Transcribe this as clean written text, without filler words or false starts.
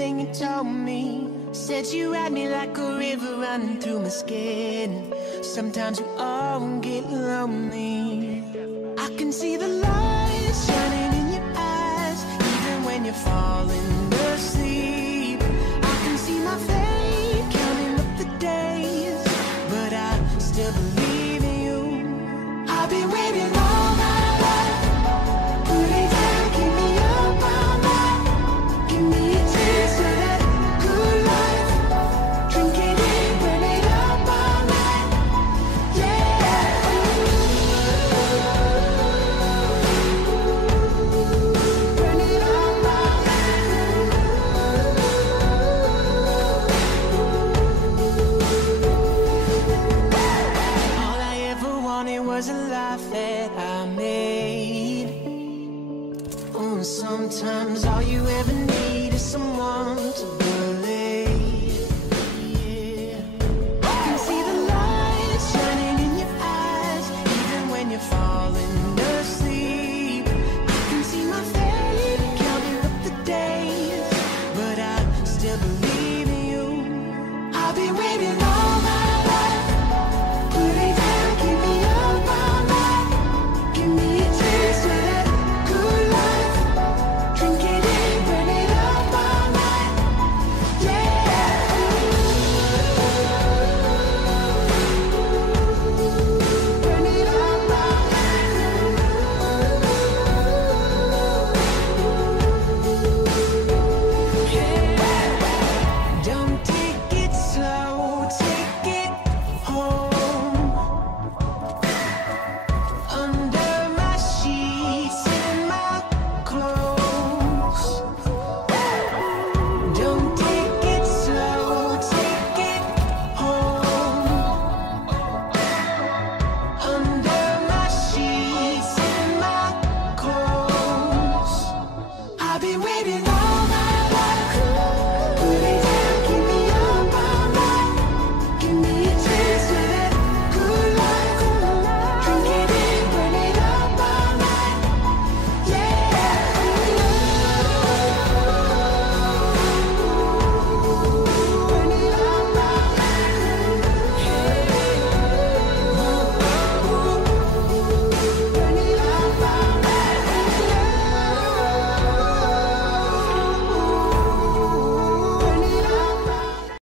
everything you told me. Said you had me like a river running through my skin. Sometimes we all get lonely. I can see the light shining in your eyes, even when you're falling down.